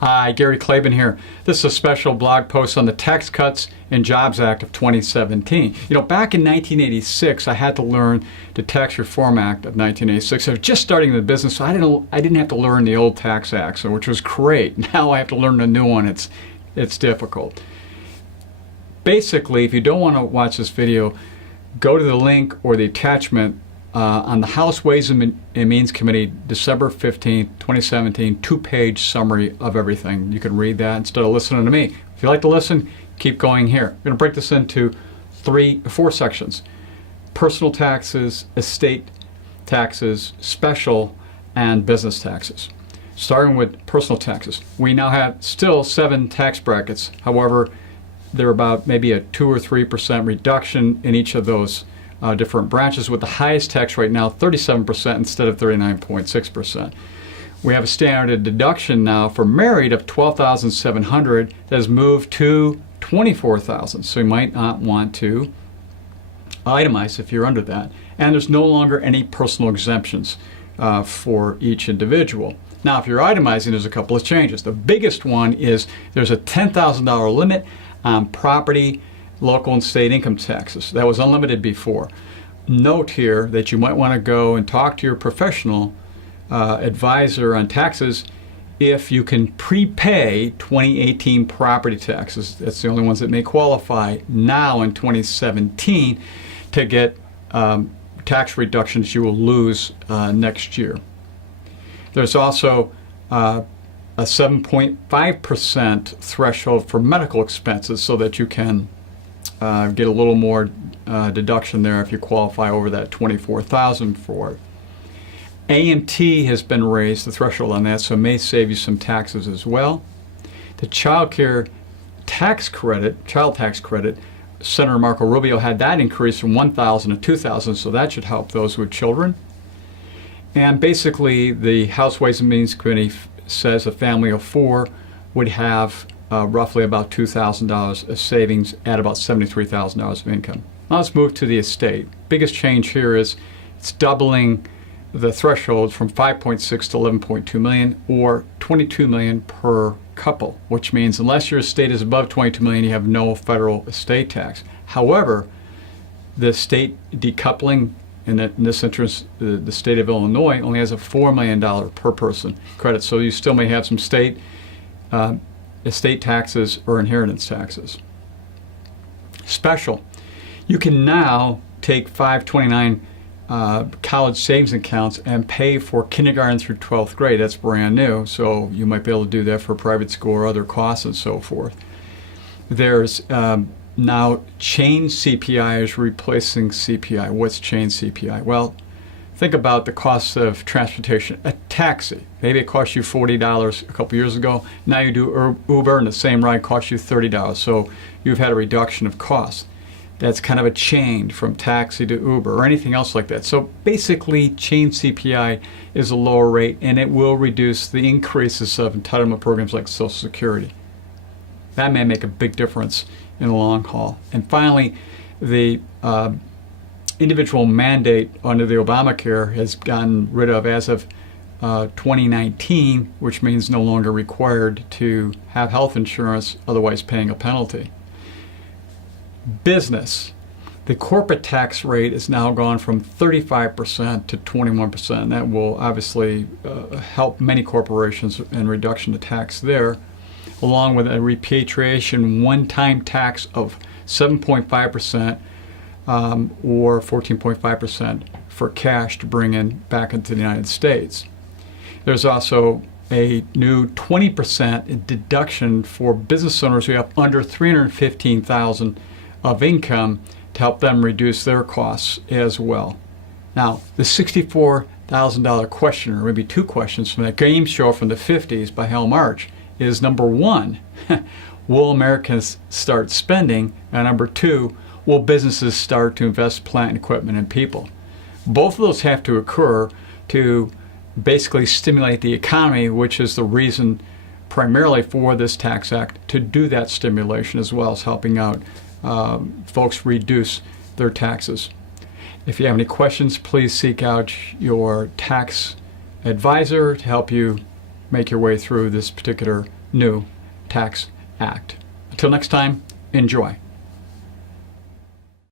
Hi, Gary Klaben here. This is a special blog post on the Tax Cuts and Jobs Act of 2017. You know, back in 1986, I had to learn the Tax Reform Act of 1986. I was just starting the business, so I didn't have to learn the old tax act, which was great. Now I have to learn the new one. It's difficult. Basically, if you don't want to watch this video, go to the link or the attachment on the House Ways and Means Committee, December 15, 2017, 2-page summary of everything. You can read that instead of listening to me. If you like to listen, keep going here. I'm going to break this into 4 sections. Personal taxes, estate taxes, special, and business taxes. Starting with personal taxes. We now have still 7 tax brackets. However, they're about maybe a 2 or 3% reduction in each of those different branches, with the highest tax rate now 37% instead of 39.6%. We have a standard deduction now for married of $12,700 that has moved to $24,000. So you might not want to itemize if you're under that. And there's no longer any personal exemptions for each individual. Now, if you're itemizing, there's a couple of changes. The biggest one is there's a $10,000 limit on property, local and state income taxes. That was unlimited before. Note here that you might want to go and talk to your professional advisor on taxes if you can prepay 2018 property taxes. That's the only ones that may qualify now in 2017 to get tax reductions you will lose next year. There's also a 7.5% threshold for medical expenses so that you can get a little more deduction there if you qualify over that $24,000 for it. A&T has been raised, the threshold on that, so it may save you some taxes as well. The child care tax credit, child tax credit, Senator Marco Rubio had that increase from $1,000 to $2,000, so that should help those with children. And basically, the House Ways and Means Committee says a family of 4 would have roughly about $2,000 of savings at about $73,000 of income. Now let's move to the estate. Biggest change here is it's doubling the threshold from 5.6 to 11.2 million, or 22 million per couple, which means unless your estate is above 22 million, you have no federal estate tax. However, the state decoupling, in this instance, the state of Illinois only has a $4 million per person credit, so you still may have some state estate taxes or inheritance taxes. Special. You can now take 529 college savings accounts and pay for kindergarten through 12th grade. That's brand new, so you might be able to do that for private school or other costs and so forth. There's now chain CPI is replacing CPI. What's chain CPI? Well, think about the cost of transportation. A taxi, maybe it cost you $40 a couple years ago. Now you do Uber and the same ride costs you $30. So you've had a reduction of cost. That's kind of a chain from taxi to Uber or anything else like that. So basically, chain CPI is a lower rate, and it will reduce the increases of entitlement programs like Social Security. That may make a big difference in the long haul. And finally, the individual mandate under the Obamacare has gotten rid of as of 2019, which means no longer required to have health insurance, otherwise paying a penalty. Business. The corporate tax rate is now gone from 35% to 21%. That will obviously help many corporations in reduction of tax there, along with a repatriation one-time tax of 7.5% or 14.5% for cash to bring in back into the United States. There's also a new 20% deduction for business owners who have under $315,000 of income to help them reduce their costs as well. Now, the $64,000 question, or maybe 2 questions from that game show from the 50s by Hal March, is number 1, will Americans start spending? And number 2, will businesses start to invest plant and equipment in people? Both of those have to occur to basically stimulate the economy, which is the reason primarily for this tax act, to do that stimulation as well as helping out folks reduce their taxes. If you have any questions, please seek out your tax advisor to help you make your way through this particular new tax act. Until next time, enjoy.